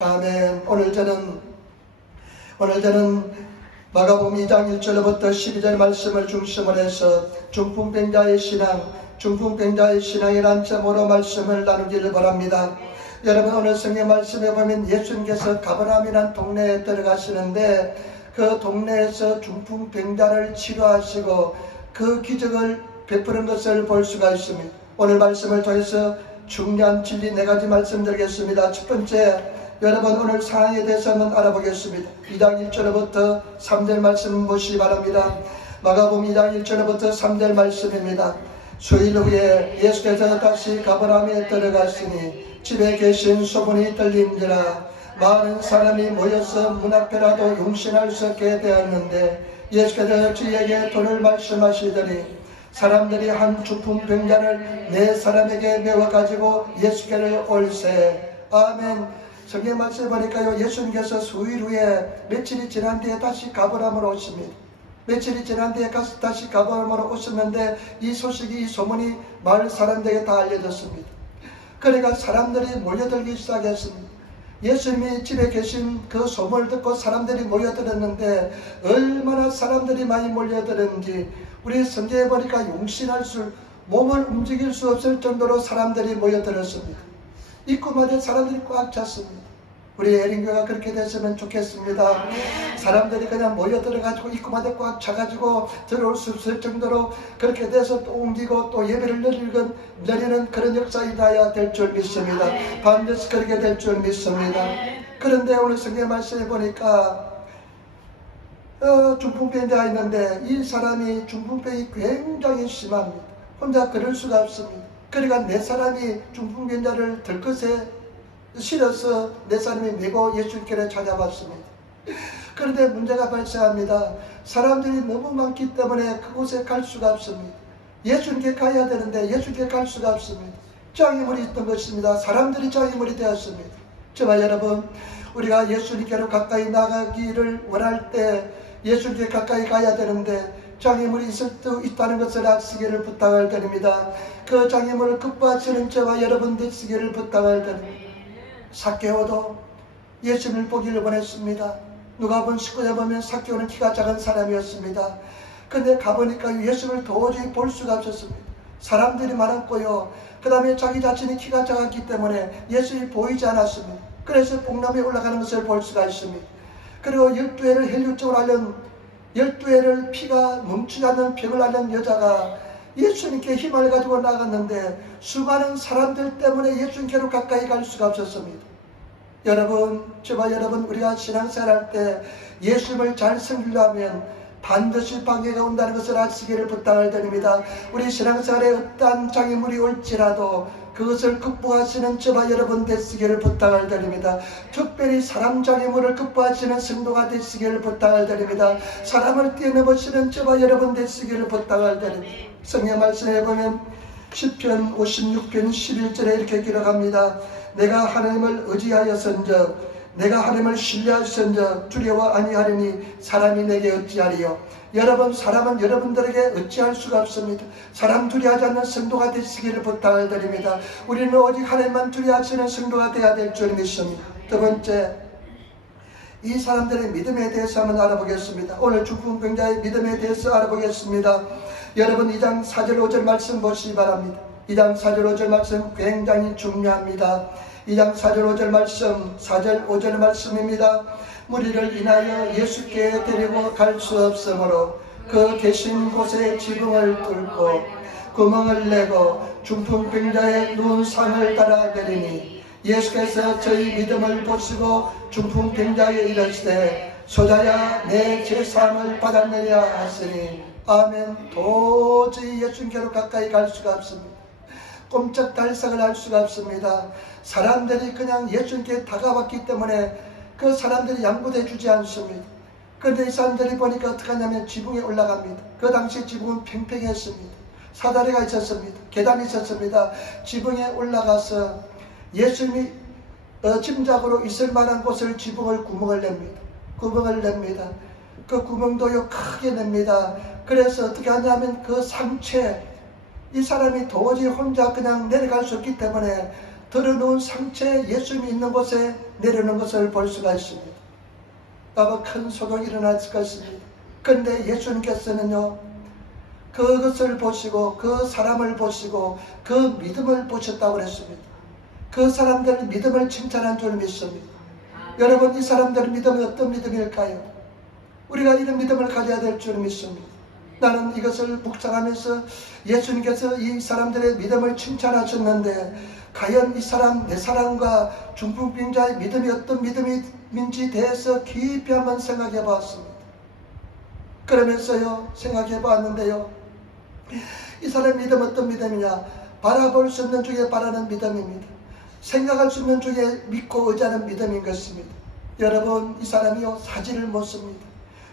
아멘. 오늘 저는 마가복음 2장 1절부터 12절 말씀을 중심으로 해서 중풍병자의 신앙이란 제목으로 말씀을 나누기를 바랍니다. 여러분, 오늘 성경 말씀에 보면 예수님께서 가버나움이라는 동네에 들어가시는데 그 동네에서 중풍병자를 치료하시고 그 기적을 베푸는 것을 볼 수가 있습니다. 오늘 말씀을 통해서 중요한 진리 4가지 말씀드리겠습니다. 첫 번째, 여러분 오늘 상황에 대해서 한번 알아보겠습니다. 2장 1절부터 3절 말씀 보시기 바랍니다. 마가복음 2장 1절부터 3절 말씀입니다. 수일 후에 예수께서 다시 가버나움에 들어갔으니 집에 계신 소문이 들린지라 많은 사람이 모여서 문 앞에라도 용신할 수 없게 되었는데 예수께서 저희에게 도를 말씀하시더니 사람들이 한 중풍병자를 4사람에게 메워가지고 예수께로 올세. 아멘. 성경 말씀에 보니까요, 예수님께서 수일 후에 며칠이 지난 뒤에 다시 가버나움으로 오십니다. 며칠이 지난 뒤에 다시 가버나움으로 오셨는데 이 소식이, 이 소문이 마을 사람들에게 다 알려졌습니다. 그러니까 사람들이 몰려들기 시작했습니다. 예수님이 집에 계신 그 소문을 듣고 사람들이 몰려들었는데 얼마나 사람들이 많이 몰려들었는지 우리 성경에 보니까 용신할 수, 몸을 움직일 수 없을 정도로 사람들이 몰려들었습니다. 입구마다 사람들이 꽉 찼습니다. 우리 예린교가 그렇게 됐으면 좋겠습니다. 사람들이 그냥 모여들어가지고 입구마다 꽉 차가지고 들어올 수 없을 정도로 그렇게 돼서 또 옮기고 또 예배를 내리는 그런 역사가 나야 될 줄 믿습니다. 반드시 그렇게 될 줄 믿습니다. 그런데 오늘 성경 말씀에 보니까 중풍병자가 있는데 이 사람이 중풍병이 굉장히 심합니다. 혼자 걸을 수가 없습니다. 그러니까 4사람이 중풍병자를 들것에 실어서 4사람이 메고 예수께로 찾아왔습니다. 그런데 문제가 발생합니다. 사람들이 너무 많기 때문에 그곳에 갈 수가 없습니다. 예수님께 가야 되는데 예수님께 갈 수가 없습니다. 장애물이 있던 것입니다. 사람들이 장애물이 되었습니다. 저와 여러분, 우리가 예수님께로 가까이 나가기를 원할 때 예수님께 가까이 가야 되는데 장애물이 있을 수 있다는 것을 아시기를 부탁을 드립니다. 그 장애물을 극복하시는 저와 여러분 되시기를 부탁을 드립니다. 삭개오도 예수님을 보기를 원했습니다. 누가복음 19장 보면 삭개오는 키가 작은 사람이었습니다. 근데 가보니까 예수님을 도저히 볼 수가 없었습니다. 사람들이 많았고요. 그 다음에 자기 자신이 키가 작았기 때문에 예수님이 보이지 않았습니다. 그래서 복남에 올라가는 것을 볼 수가 있습니다. 그리고 12회를 혈류증으로 앓는 12회를 피가 멈추지 않는 병을 앓는 여자가 예수님께 힘을 가지고 나갔는데 수많은 사람들 때문에 예수님께로 가까이 갈 수가 없었습니다. 여러분, 저와 여러분, 우리가 신앙생활할 때 예수님을 잘 섬기려면 반드시 방해가 온다는 것을 아시기를 부탁을 드립니다. 우리 신앙생활에 어떠한 장애물이 올지라도 그것을 극복하시는 저와 여러분 되시기를 부탁을 드립니다. 특별히 사람 장애물을 극복하시는 성도가 되시기를 부탁을 드립니다. 사람을 뛰어넘으시는 저와 여러분 되시기를 부탁을 드립니다. 성경 말씀에 보면 시편 56편 11절에 이렇게 기록합니다. 내가 하나님을 의지하였은즉 내가 하나님을 신뢰하였은즉 두려워 아니하리니 사람이 내게 어찌하리요. 여러분, 사람은 여러분들에게 어찌할 수가 없습니다. 사람 두려워하지 않는 성도가 되시기를 부탁을 드립니다. 우리는 오직 하나님만 두려워하시는 성도가 되어야 될 줄 믿습니다. 두 번째, 이 사람들의 믿음에 대해서 한번 알아보겠습니다. 오늘 중풍병자의 믿음에 대해서 알아보겠습니다. 여러분, 2장 4절 5절 말씀 보시기 바랍니다. 2장 4절 5절 말씀 굉장히 중요합니다. 2장 4절 5절 말씀, 4절 5절 말씀입니다. 무리를 인하여 예수께 데리고 갈 수 없으므로 그 계신 곳에 지붕을 뚫고 구멍을 내고 중풍병자의 누운 상을 따라 내리니 예수께서 저희 믿음을 보시고 중풍병자에 이르시되 소자야 내 제사함을 받아내려 하시니 아멘. 도저히 예수님께로 가까이 갈 수가 없습니다. 꼼짝달싹을 할 수가 없습니다. 사람들이 그냥 예수님께 다가왔기 때문에 그 사람들이 양보해 주지 않습니다. 그런데 이 사람들이 보니까 어떻게 하냐면 지붕에 올라갑니다. 그 당시 지붕은 팽팽했습니다. 사다리가 있었습니다. 계단이 있었습니다. 지붕에 올라가서 예수님이 짐작으로 있을 만한 곳을 지붕을 구멍을 냅니다. 구멍을 냅니다. 그 구멍도요 크게 냅니다. 그래서 어떻게 하냐면 그 상체, 이 사람이 도저히 혼자 그냥 내려갈 수 없기 때문에 드러놓은 상처에 예수님이 있는 곳에 내려오는 것을 볼 수가 있습니다. 아마 큰 소동이 일어났을 것입니다. 그런데 예수님께서는요, 그것을 보시고 그 사람을 보시고 그 믿음을 보셨다고 그랬습니다. 그 사람들의 믿음을 칭찬한 줄 믿습니다. 여러분, 이 사람들의 믿음은 어떤 믿음일까요? 우리가 이런 믿음을 가져야 될 줄 믿습니다. 나는 이것을 묵상하면서 예수님께서 이 사람들의 믿음을 칭찬하셨는데 과연 이 사람, 내 사람과 중풍병자의 믿음이 어떤 믿음인지 대해서 깊이 한번 생각해 보았습니다. 그러면서요, 생각해 보았는데요, 이 사람의 믿음 어떤 믿음이냐? 바라볼 수 있는 중에 바라는 믿음입니다. 생각할 수 있는 중에 믿고 의지하는 믿음인 것입니다. 여러분, 이 사람이요, 사지를 못 씁니다.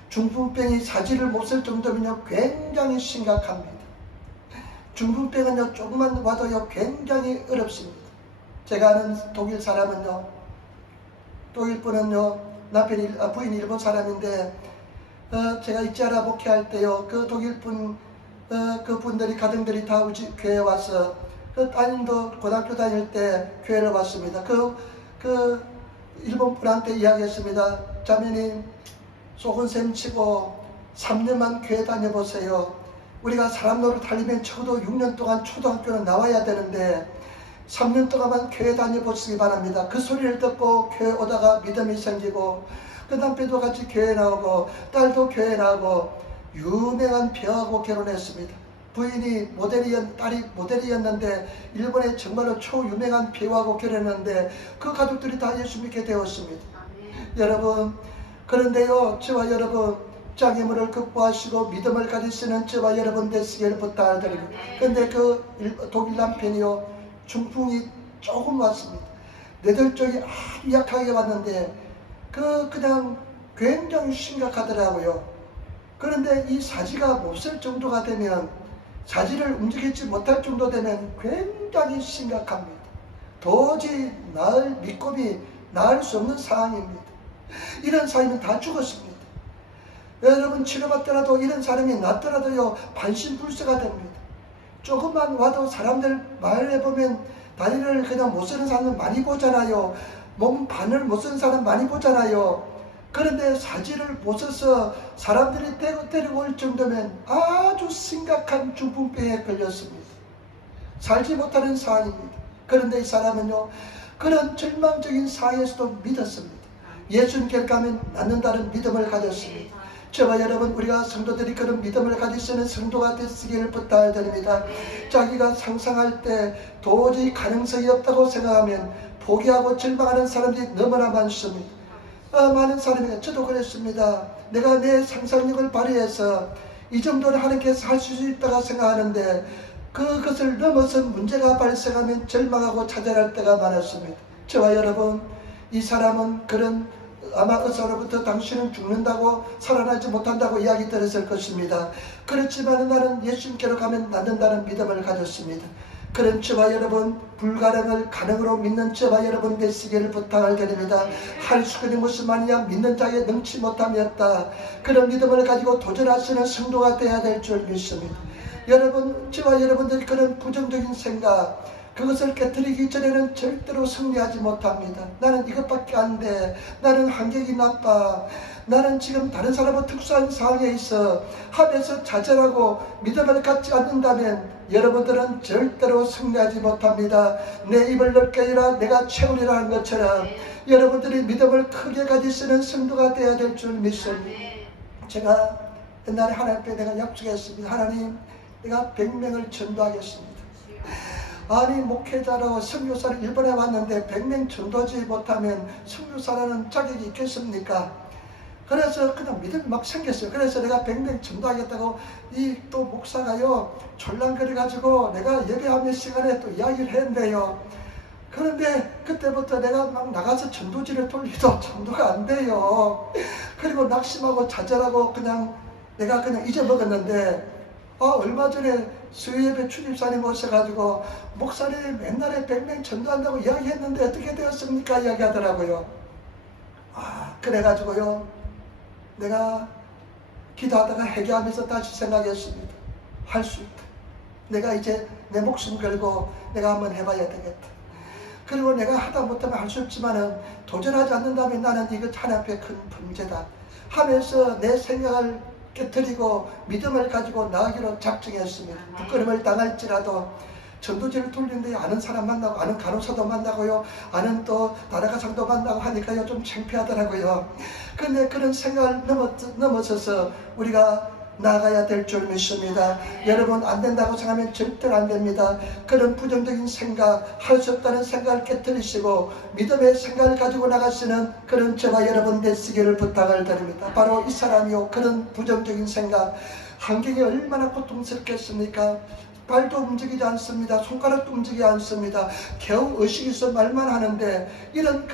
중풍병이 사지를 못 쓸 정도면요, 굉장히 심각합니다. 중풍병은요, 조금만 와도요, 굉장히 어렵습니다. 제가 아는 독일 사람은요, 독일 분은요, 부인 일본 사람인데, 제가 입지하라 목회할 때요, 그 독일 분, 그 분들이, 가정들이 다 우리 교회에 와서, 그 따님도 고등학교 다닐 때 교회를 왔습니다. 그 일본 분한테 이야기했습니다. 자매님, 속은 셈 치고 3년만 교회 다녀보세요. 우리가 사람 노릇 하려면 적어도 6년 동안 초등학교는 나와야 되는데 3년 동안만 교회 다녀보시기 바랍니다. 그 소리를 듣고 교회 오다가 믿음이 생기고, 그 남편도 같이 교회 나오고 딸도 교회 나오고 유명한 배우하고 결혼했습니다. 부인이 딸이 모델이었는데 일본의 정말로 초유명한 배우하고 결혼했는데 그 가족들이 다 예수 믿게 되었습니다. 여러분, 그런데요, 저와 여러분, 장애물을 극복하시고 믿음을 가지시는 저와 여러분 되시기를 부탁드립니다. 그런데 그 독일 남편이요, 중풍이 조금 왔습니다. 뇌들 쪽이 아주 약하게 왔는데 그냥 굉장히 심각하더라고요. 그런데 이 사지가 못 쓸 정도가 되면, 사지를 움직이지 못할 정도 되면 굉장히 심각합니다. 도저히 믿음이 나을 수 없는 상황입니다. 이런 사람은 다 죽었습니다. 여러분, 치료받더라도 이런 사람이 낫더라도요, 반신불수가 됩니다. 조금만 와도 사람들 말해보면 다리를 그냥 못 쓰는 사람 많이 보잖아요. 몸 반을 못 쓰는 사람 많이 보잖아요. 그런데 사지를 못 써서 사람들이 데리고 올 정도면 아주 심각한 중풍병에 걸렸습니다. 살지 못하는 상황입니다. 그런데 이 사람은요, 그런 절망적인 상황에서도 믿었습니다. 예수님께 가면 낫는다는 믿음을 가졌습니다. 저와 여러분, 우리가 성도들이 그런 믿음을 가지시는 성도가 되시기를 부탁드립니다. 자기가 상상할 때 도저히 가능성이 없다고 생각하면 포기하고 절망하는 사람들이 너무나 많습니다. 많은 사람이, 저도 그랬습니다. 내가 내 상상력을 발휘해서 이 정도는 하나님께서 할 수 있다고 생각하는데 그것을 넘어선 문제가 발생하면 절망하고 좌절할 때가 많았습니다. 저와 여러분, 이 사람은 아마 의사로부터 당신은 죽는다고 살아나지 못한다고 이야기 들었을 것입니다. 그렇지만 나는 예수님께로 가면 낫는다는 믿음을 가졌습니다. 그런 저와 여러분, 불가능을 가능으로 믿는 저와 여러분 되시기를 부탁을 드립니다. 할 수 있는 것은 아니냐, 믿는 자에 능치 못함이 없다. 그런 믿음을 가지고 도전하시는 성도가 되어야 될 줄 믿습니다. 여러분, 저와 여러분들이 그런 부정적인 생각, 그것을 깨뜨리기 전에는 절대로 승리하지 못합니다. 나는 이것밖에 안 돼. 나는 환경이 나빠. 나는 지금 다른 사람은 특수한 상황에 있어 하면서 좌절하고 믿음을 갖지 않는다면 여러분들은 절대로 승리하지 못합니다. 내 입을 넓게 열라 내가 채우리라는 것처럼 여러분들이 믿음을 크게 가지시는 성도가 되어야 될 줄 믿습니다. 제가 옛날에 하나님 앞에 내가 약속했습니다. 하나님, 내가 100명을 전도하겠습니다. 아니, 목회자로 선교사를 일본에 왔는데 100명 전도하지 못하면 선교사라는 자격이 있겠습니까? 그래서 그냥 믿음이 막 생겼어요. 그래서 내가 100명 전도하겠다고 이 또 목사가요, 졸랑거려가지고 내가 예배하는 시간에 또 이야기를 했는데요. 그런데 그때부터 내가 막 나가서 전도지를 돌리도 전도가 안 돼요. 그리고 낙심하고 좌절하고 내가 그냥 잊어먹었는데, 얼마 전에 수요예배 출입사님 오셔가지고 목사님 옛날에 100명 전도한다고 이야기했는데 어떻게 되었습니까? 이야기하더라고요. 그래가지고요, 내가 기도하다가 회개하면서 다시 생각했습니다. 할 수 있다. 내가 이제 내 목숨 걸고 내가 한번 해봐야 되겠다. 그리고 내가 하다 못하면 할 수 없지만은 도전하지 않는다면 나는 이거 하나님 앞에 큰 범죄다 하면서 내 생각을 깨뜨리고 믿음을 가지고 나아가기로 작정했습니다. 부끄러움을 당할지라도 전도지를 돌리는데 아는 사람 만나고 아는 간호사도 만나고요. 아는 또 나라가상도 만나고 하니까요. 좀 창피하더라고요. 그런데 그런 생각을 넘어서서 우리가 나가야 될 줄 믿습니다. 여러분 안 된다고 생각하면 절대로 안 됩니다. 그런 부정적인 생각, 할 수 없다는 생각을 깨뜨리시고 믿음의 생각을 가지고 나가시는 그런 저와 여러분 되시기를 부탁을 드립니다. 바로 이 사람이요. 그런 부정적인 생각, 환경이 얼마나 고통스럽겠습니까? 발도 움직이지 않습니다. 손가락도 움직이지 않습니다. 겨우 의식이 있어 말만 하는데 이런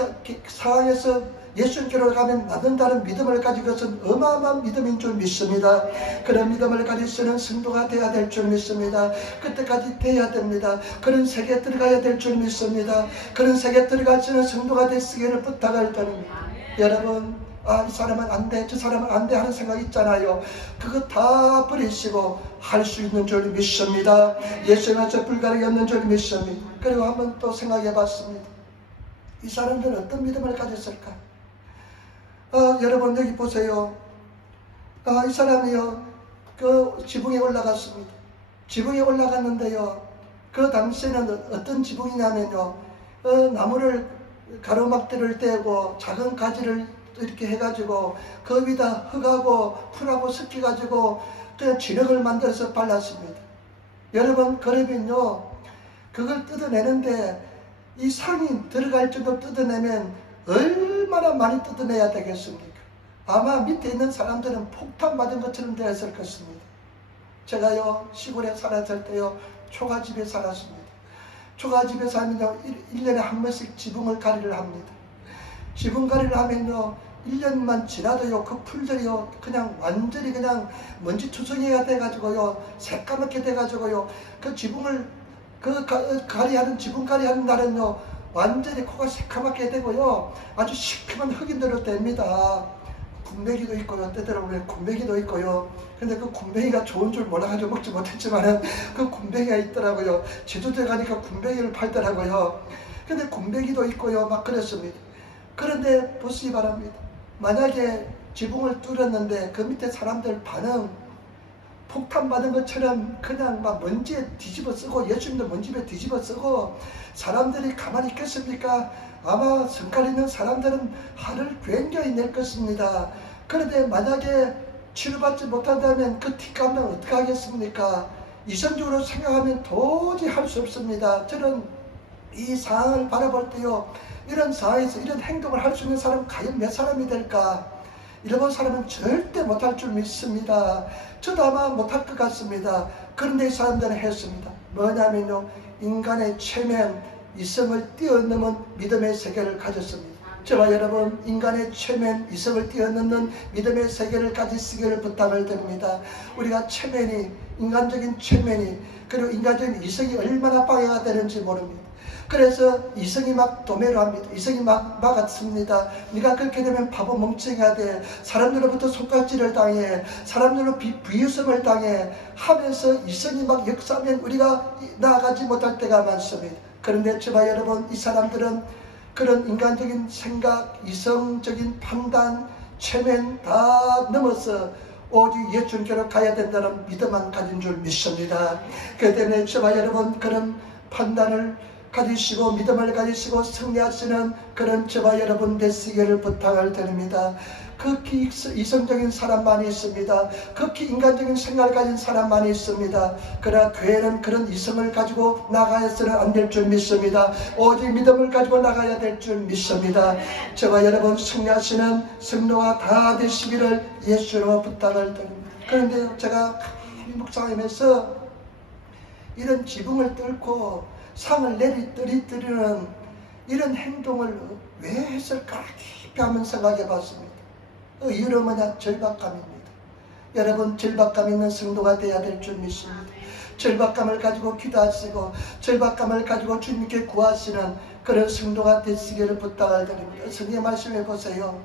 상황에서 예수님께로 가면 낫는다는 믿음을 가지고 것은 어마어마한 믿음인 줄 믿습니다. 그런 믿음을 가지시는 성도가 되어야 될 줄 믿습니다. 그때까지 되어야 됩니다. 그런 세계에 들어가야 될 줄 믿습니다. 그런 세계에 들어가시는 성도가 되시기를 부탁을 드립니다. 여러분 이 사람은 안 돼, 저 사람은 안 돼 하는 생각이 있잖아요. 그거 다 버리시고 할 수 있는 줄 믿습니다. 예수님한테 불가능이 없는 줄 믿습니다. 그리고 한번 또 생각해 봤습니다. 이 사람들은 어떤 믿음을 가졌을까? 여러분 여기 보세요. 이 사람이요. 그 지붕에 올라갔습니다. 지붕에 올라갔는데요. 그 당시에는 어떤 지붕이냐면요. 나무를 가로막대를 떼고 작은 가지를 이렇게 해가지고 그 위에다 흙하고 풀하고 섞여가지고 그냥 진흙을 만들어서 발랐습니다. 여러분 그러면요. 그걸 뜯어내는데 이 상이 들어갈 정도 뜯어내면 얼마나 많이 뜯어내야 되겠습니까? 아마 밑에 있는 사람들은 폭탄 맞은 것처럼 되었을 것입니다. 제가요 시골에 살았을 때요 초가집에 살았습니다. 초가집에 살면요 1년에 한 번씩 지붕을 가리를 합니다. 지붕가리를 하면요 1년만 지나도요 그 풀들이요 그냥 완전히 그냥 먼지 투성이가 돼가지고요 새까맣게 돼가지고요 그 지붕을 그 가리하는 지붕가리 하는 날은요 완전히 코가 새까맣게 되고요 아주 시큼한 흑인대로 됩니다. 군뱅이도 있고요 때때로 보면 군뱅이도 있고요. 근데 그 군뱅이가 좋은 줄 몰라가지고 먹지 못했지만은 그 군뱅이가 있더라고요. 제주도에 가니까 군뱅이를 팔더라고요. 근데 군뱅이도 있고요 막 그랬습니다. 그런데 보시기 바랍니다. 만약에 지붕을 뚫었는데 그 밑에 사람들 반응 폭탄 받은 것처럼 그냥 막 먼지에 뒤집어 쓰고 예수님도 먼지에 뒤집어 쓰고 사람들이 가만히 있겠습니까? 아마 성깔 있는 사람들은 화를 굉장히 낼 것입니다. 그런데 만약에 치료받지 못한다면 그 뒷감당 어떻게 하겠습니까? 이성적으로 생각하면 도저히 할 수 없습니다. 저는 이 상황을 바라볼 때요 이런 상황에서 이런 행동을 할 수 있는 사람은 과연 몇 사람이 될까? 이런 사람은 절대 못할 줄 믿습니다. 저도 아마 못할 것 같습니다. 그런데 이 사람들은 했습니다. 뭐냐면요 인간의 체면, 이성을 뛰어넘은 믿음의 세계를 가졌습니다. 저와 여러분 인간의 체면, 이성을 뛰어넘는 믿음의 세계를 가지시기를 부탁을 드립니다. 우리가 체면이, 인간적인 체면이 그리고 인간적인 이성이 얼마나 방해가 되는지 모릅니다. 그래서 이성이 막 도매로 합니다. 이성이 막 막았습니다. 네가 그렇게 되면 바보 멍청이가 돼. 사람들로부터 손가락질을 당해. 사람들로 비웃음을 당해. 하면서 이성이 막 역사하면 우리가 나아가지 못할 때가 많습니다. 그런데 저와 여러분 이 사람들은 그런 인간적인 생각, 이성적인 판단, 체면 다 넘어서 오직 예수님께로 가야 된다는 믿음만 가진 줄 믿습니다. 그렇기 때문에 저와 여러분 그런 판단을 가지시고 믿음을 가지시고 승리하시는 그런 저와 여러분 되시기를 부탁을 드립니다. 극히 이성적인 사람만이 있습니다. 극히 인간적인 생각을 가진 사람만이 있습니다. 그러나 교회는 그런 이성을 가지고 나가서는 안 될 줄 믿습니다. 오직 믿음을 가지고 나가야 될 줄 믿습니다. 저와 여러분 승리하시는 성도가 다 되시기를 예수로 부탁을 드립니다. 그런데 제가 묵상하면서 이런 지붕을 뚫고 상을 내리뜨리는 이런 행동을 왜 했을까 깊이 한번 생각해 봤습니다. 이유는 뭐냐? 절박감입니다. 여러분 절박감 있는 성도가 되어야 될 줄 믿습니다. 절박감을 가지고 기도하시고 절박감을 가지고 주님께 구하시는 그런 성도가 되시기를 부탁을 드립니다. 성경의 말씀해 보세요.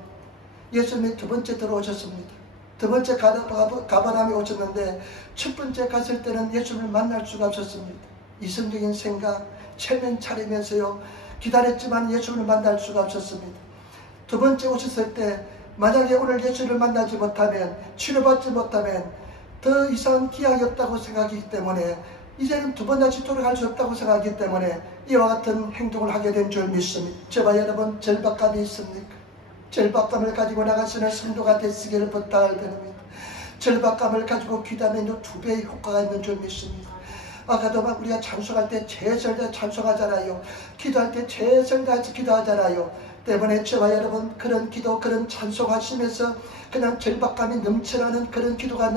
예수님이 두 번째 들어오셨습니다. 두 번째 가버나움에 오셨는데 첫 번째 갔을 때는 예수님을 만날 수가 없었습니다. 이성적인 생각, 체면 차리면서요. 기다렸지만 예수를 만날 수가 없었습니다. 두 번째 오셨을 때 만약에 오늘 예수를 만나지 못하면, 치료받지 못하면 더 이상 기약이 없다고 생각하기 때문에, 이제는 두 번 다시 돌아갈 수 없다고 생각하기 때문에 이와 같은 행동을 하게 된 줄 믿습니다. 저와 여러분, 절박감이 있습니까? 절박감을 가지고 나가시는 성도가 되시기를 부탁을 드립니다. 절박감을 가지고 기도하면 2배의 효과가 있는 줄 믿습니다. 아까도 막 우리가 찬송할 때 최선을 다해 찬송하잖아요. 기도할 때 최선을 다해서 기도하잖아요. 때문에 저와 여러분, 그런 기도, 그런 찬송하시면서 그냥 절박감이 넘쳐나는 그런 기도가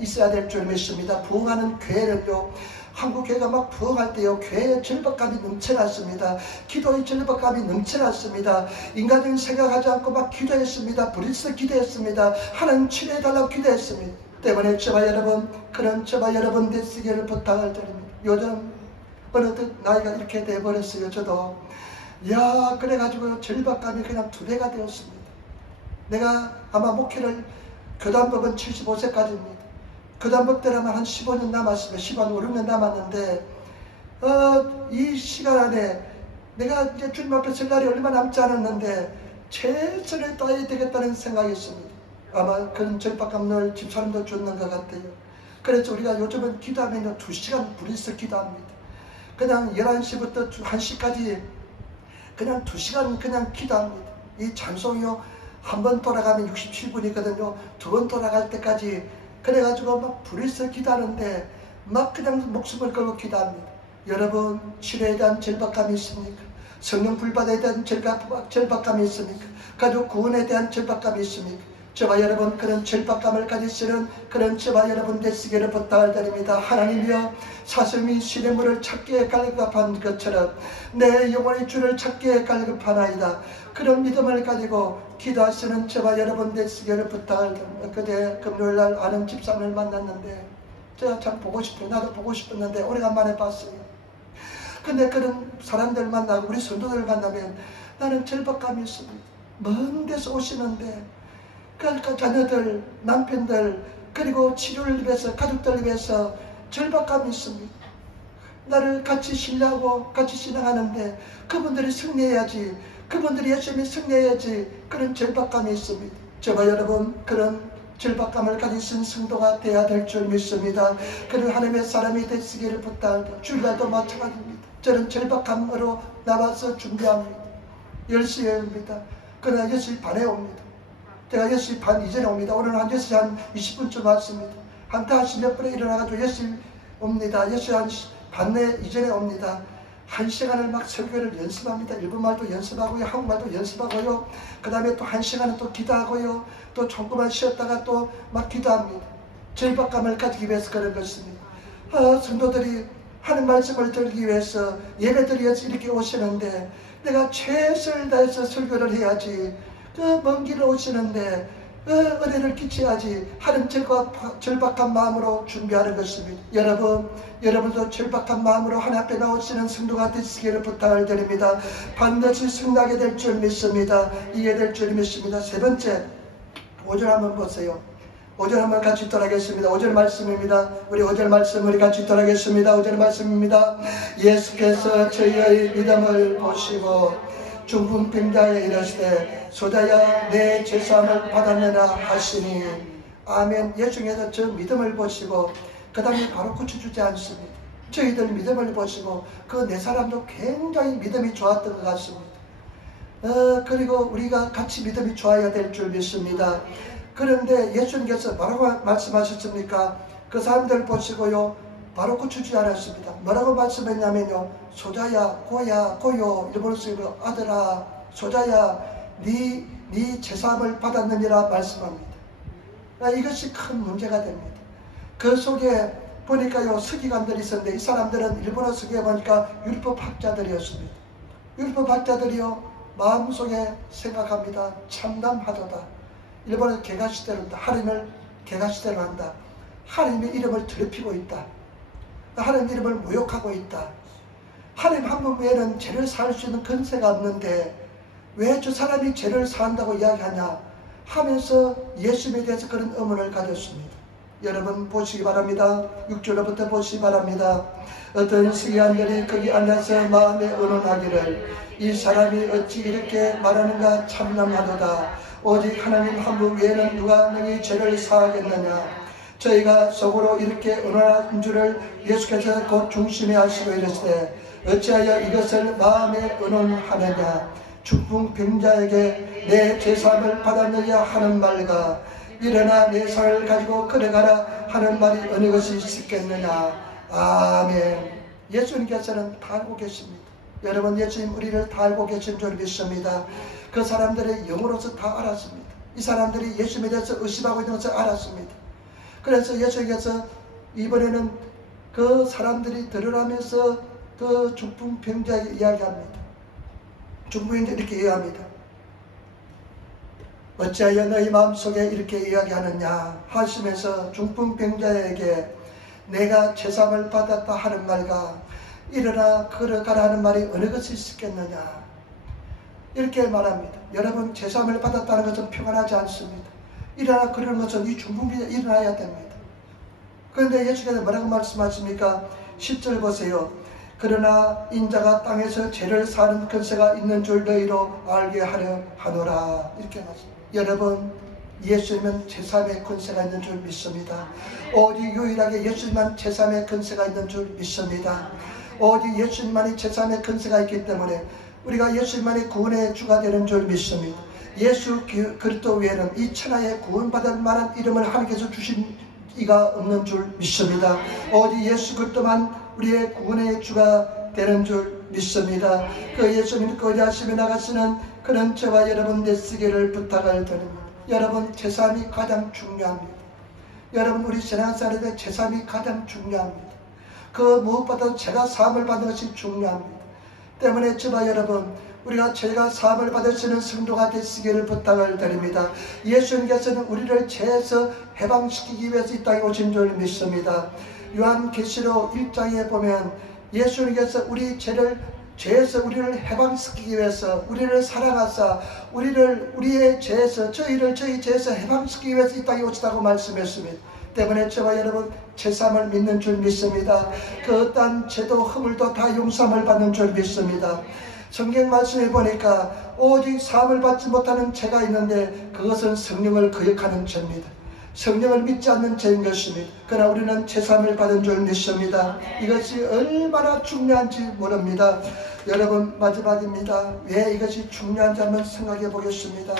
있어야 될 줄 믿습니다. 부흥하는 교회는요, 한국 교회가 막 부흥할 때요, 교회에 절박감이 넘쳐났습니다. 기도의 절박감이 넘쳐났습니다. 인간적인 생각하지 않고 막 기도했습니다. 부리스 기도했습니다. 하나님 치료해달라고 기도했습니다. 때문에 저와 여러분, 그런 저와 여러분 되시기를 부탁을 드립니다. 요즘 어느덧 나이가 이렇게 돼버렸어요. 저도 그래가지고 절박감이 그냥 2배가 되었습니다. 내가 아마 목회를, 교단법은 75세까지입니다. 교단법 때라면 한 15년 남았습니다. 15, 16년 남았는데 이 시간 안에 내가 이제 주님 앞에 설 날이 얼마 남지 않았는데 최선을 다해야 되겠다는 생각이 있습니다. 아마 그런 절박감을 집사람도 줬는 것 같아요. 그래서 우리가 요즘은 기도하면 2시간 부리스 기도합니다. 그냥 11시부터 1시까지 그냥 2시간 그냥 기도합니다. 이 찬송이요, 한 번 돌아가면 67분이거든요. 2번 돌아갈 때까지 그래가지고 막 부리스 기도하는데 막 그냥 목숨을 걸고 기도합니다. 여러분, 치료에 대한 절박감이 있습니까? 성령 불받아에 대한 절박감이 있습니까? 가족 구원에 대한 절박감이 있습니까? 저와 여러분, 그런 절박감을 가지시는 그런 저와 여러분 되시기를 부탁을 드립니다. 하나님이여, 사슴이 시냇물을 찾기에 갈급한 것처럼 내 영혼의 주를 찾기에 갈급하나이다. 그런 믿음을 가지고 기도하시는 저와 여러분 되시기를 부탁을 드립니다. 그제 금요일날 아는 집사람을 만났는데 제가 참 보고 싶어요. 나도 보고 싶었는데 오래간만에 봤어요. 근데 그런 사람들 만나고 우리 성도들 만나면 나는 절박감이 있습니다. 먼 데서 오시는데 그러니까 자녀들, 남편들, 그리고 치료를 위해서, 가족들을 위해서 절박감이 있습니다. 나를 같이 신뢰하고 같이 신앙하는데 그분들이 승리해야지, 그분들이 열심히 승리해야지, 그런 절박감이 있습니다. 저와 여러분, 그런 절박감을 가지신 성도가 되어야 될 줄 믿습니다. 그런 하나님의 사람이 되시기를 부탁합니다. 주일날도 마찬가지입니다. 저는 절박감으로 나와서 준비합니다. 10시에 옵니다. 그러나 10시 반에 옵니다. 제가 10시 반 이전에 옵니다. 오늘 한 6시 한 20분쯤 왔습니다. 한 5시 몇 분에 일어나가지고 10시 옵니다. 10시 한 반 이전에 옵니다. 1시간을 막 설교를 연습합니다. 일본말도 연습하고요. 한국말도 연습하고요. 그 다음에 또 1시간은 또 기도하고요. 또 조금만 쉬었다가 또 막 기도합니다. 절박감을 가지기 위해서 그런 것입니다. 성도들이 하는 말씀을 들기 위해서 예배드리기 위해서 이렇게 오시는데 내가 최선을 다해서 설교를 해야지, 그 먼 길을 오시는데 은혜를 끼쳐야지 하는 절박한 마음으로 준비하는 것입니다. 여러분도 절박한 마음으로 하나님 앞에 나오시는 성도가 되시기를 부탁을 드립니다. 반드시 승리하게 될 줄 믿습니다. 이해될 줄 믿습니다. 세 번째, 5절 한번 보세요. 5절 한번 같이 읽도록하겠습니다. 5절 말씀입니다. 우리 5절 말씀 우리 같이 읽도록하겠습니다. 5절 말씀입니다. 예수께서 저희의 믿음을 보시고 중풍병자에 이르시되 소자야 내 죄사함을 받았느라 하시니. 아멘. 예수께서 저 믿음을 보시고 그 다음에 바로 고쳐주지 않습니다. 저희들 믿음을 보시고 그 네 사람도 굉장히 믿음이 좋았던 것 같습니다. 그리고 우리가 같이 믿음이 좋아야 될 줄 믿습니다. 그런데 예수님께서 뭐라고 말씀하셨습니까? 그 사람들 보시고요, 바로 고쳐주지 않았습니다. 뭐라고 말씀했냐면요, 소자야, 고요, 일본어 쓰기로 아들아, 소자야, 네 제사함을 받았느니라 말씀합니다. 이것이 큰 문제가 됩니다. 그 속에 보니까요, 서기관들이 있었는데 이 사람들은 일본어 서기에 보니까 율법학자들이었습니다. 율법학자들이요, 마음속에 생각합니다. 참담하도다. 일본에서 개가시대로 한다. 하나님을 개가시대로 한다. 하나님의 이름을 더럽히고 있다. 하나님 이름을 모욕하고 있다. 하나님 한 분 외에는 죄를 사할 수 있는 근세가 없는데 왜 저 사람이 죄를 사한다고 이야기하냐 하면서 예수님에 대해서 그런 의문을 가졌습니다. 여러분 보시기 바랍니다. 6절로부터 보시기 바랍니다. 어떤 시기한들이 거기 앉아서 마음에 의논하기를 이 사람이 어찌 이렇게 말하는가 참담하도다. 오직 하나님 한 분 외에는 누가 너희 죄를 사하겠느냐. 저희가 속으로 이렇게 의논한 줄을 예수께서 곧 중심에 하시고 이르시되 어찌하여 이것을 마음에 의논하느냐. 중풍병자에게 내 제사함을 받았느냐 하는 말과 일어나 내 상을 가지고 걸어가라 하는 말이 어느 것이 있겠느냐. 아멘. 예수님께서는 다 알고 계십니다. 여러분, 예수님 우리를 다 알고 계신 줄 믿습니다. 그 사람들의 영으로서 다 알았습니다. 이 사람들이 예수님에 대해서 의심하고 있는 것을 알았습니다. 그래서 예수님께서 이번에는 그 사람들이 들으라면서 그 중풍병자에게 이야기합니다. 중풍병자 이렇게 이야기합니다. 어찌하여 너희 마음속에 이렇게 이야기하느냐 하시면서 중풍병자에게 내가 제사함을 받았다 하는 말과 일어나 걸어가라 하는 말이 어느 것이 있겠느냐 이렇게 말합니다. 여러분, 제사함을 받았다는 것은 평안하지 않습니다. 일어나 걸으는 것은 이 중풍병자 일어나야 됩니다. 그런데 예수께서 뭐라고 말씀하십니까? 10절 보세요. 그러나 인자가 땅에서 죄를 사는 권세가 있는 줄 너희로 알게 하려 하노라. 이렇게 말씀합니다. 여러분, 예수님은 제사함의 권세가 있는 줄 믿습니다. 오직 유일하게 예수님만 제사함의 권세가 있는 줄 믿습니다. 오직 예수님만이 제사함의 권세가 있기 때문에 우리가 예수님만이 구원의 주가 되는 줄 믿습니다. 예수 그리스도 외에는 이 천하에 구원받을 만한 이름을 하나님께서 주신 이가 없는 줄 믿습니다. 오직 예수 그리스도만 우리의 구원의 주가 되는 줄 믿습니다. 그 예수님 거지하시며 나가시는 그런 저와 여러분 되시기를 부탁을 드립니다. 여러분, 제사함이 가장 중요합니다. 여러분, 우리 신앙생활에 제사함이 가장 중요합니다. 그 무엇보다도 죄가 사함을 받는 것이 중요합니다. 때문에 저와 여러분, 우리가 죄가 사함을 받으시는 성도가 되시기를 부탁을 드립니다. 예수님께서는 우리를 죄에서 해방시키기 위해서 이 땅에 오신 줄 믿습니다. 요한계시록 1장에 보면 예수님께서 우리 죄에서 우리를 해방시키기 위해서 우리를 사랑하사 우리의 죄에서 저희 죄에서 해방시키기 위해서 이 땅에 오시다고 말씀했습니다. 때문에 저와 여러분 제사함을 믿는 줄 믿습니다. 그 어떠한 죄도 허물도 다 용서함을 받는 줄 믿습니다. 성경 말씀에 보니까 오직 사함을 받지 못하는 죄가 있는데 그것은 성령을 거역하는 죄입니다. 성령을 믿지 않는 죄인 것입니다. 그러나 우리는 제사함을 받은 줄 믿습니다. 이것이 얼마나 중요한지 모릅니다. 여러분, 마지막입니다. 왜 이것이 중요한지 한번 생각해 보겠습니다.